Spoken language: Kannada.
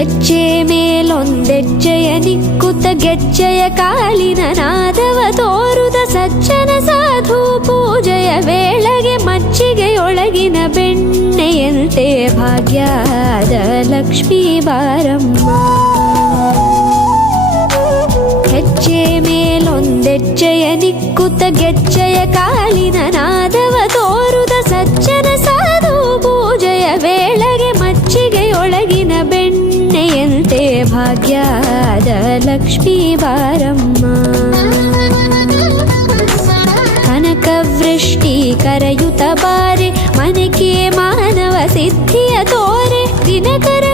ಹೆಜ್ಜೆ ಮೇಲೊಂದೆಜ್ಜೆಯ ನಿಕ್ಕುತ್ತ ಗೆಜ್ಜೆಯ ಕಾಲಿನ ನಾದವ ತೋರುದ ಸಜ್ಜನ ಸಾಧು ಪೂಜೆಯ ವೇಳೆಗೆ ಮಜ್ಜಿಗೆಯೊಳಗಿನ ಬೆಣ್ಣೆಯಂತೆ ಭಾಗ್ಯದ ಲಕ್ಷ್ಮೀ ಬಾರಮ್ಮ. ಹೆಜ್ಜೆ ಮೇಲೊಂದೆಜ್ಜೆಯ ನಿಕ್ಕುತ್ತ ಗೆಜ್ಜೆಯ ಕಾಲಿನ ನಾದವ ತೋರುದ ಸಜ್ಜನ ಸಾಧು ಪೂಜೆಯ ವೇಳೆಗೆ ಮಜ್ಜಿಗೆಯೊಳಗಿನ ಬೆಣ್ಣೆಯಂತೆ ಭಾಗ್ಯದ ಲಕ್ಷ್ಮೀ ಬಾರಮ್ಮ. ಕನಕವೃಷ್ಟಿ ಕರೆಯುತ್ತ ಬಾರೆ ಮನೆಗೆ ಮಾನವ ಸಿದ್ಧಿಯ ತೋರೆ ದಿನಕರ